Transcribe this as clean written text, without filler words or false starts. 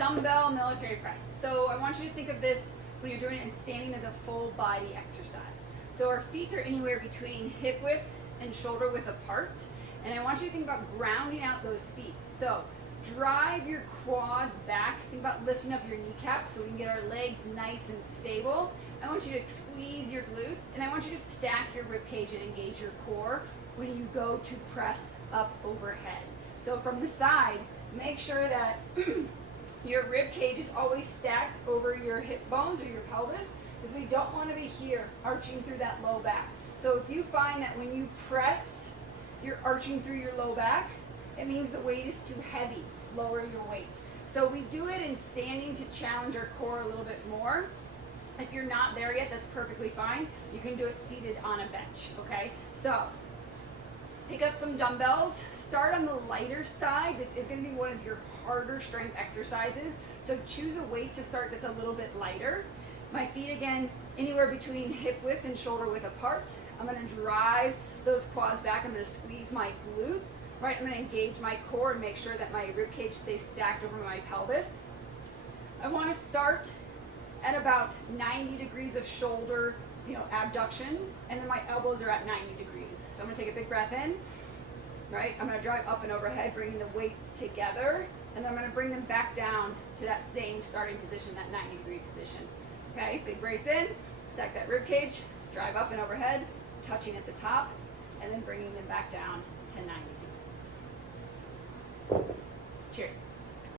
dumbbell military press. So I want you to think of this when you're doing it in standing as a full body exercise. So our feet are anywhere between hip width and shoulder width apart. And I want you to think about grounding out those feet. So drive your quads back. Think about lifting up your kneecaps so we can get our legs nice and stable. I want you to squeeze your glutes, and I want you to stack your rib cage and engage your core when you go to press up overhead. So from the side, make sure that your rib cage is always stacked over your hip bones or your pelvis, because we don't want to be here arching through that low back. So if you find that when you press, you're arching through your low back, it means the weight is too heavy. Lower your weight. So we do it in standing to challenge our core a little bit more. If you're not there yet, that's perfectly fine. You can do it seated on a bench, okay? So pick up some dumbbells. Start on the lighter side. This is going to be one of your harder strength exercises. So choose a weight to start that's a little bit lighter. My feet, again, anywhere between hip width and shoulder width apart. I'm going to drive those quads back. I'm going to squeeze my glutes. Right, I'm going to engage my core and make sure that my rib cage stays stacked over my pelvis. I want to start at about 90 degrees of shoulder, abduction, and then my elbows are at 90 degrees. So I'm going to take a big breath in, right? I'm going to drive up and overhead, bringing the weights together, and then I'm going to bring them back down to that same starting position, that 90-degree position. Okay, big brace in, stack that rib cage, drive up and overhead, touching at the top, and then bringing them back down to 90 degrees. Cheers.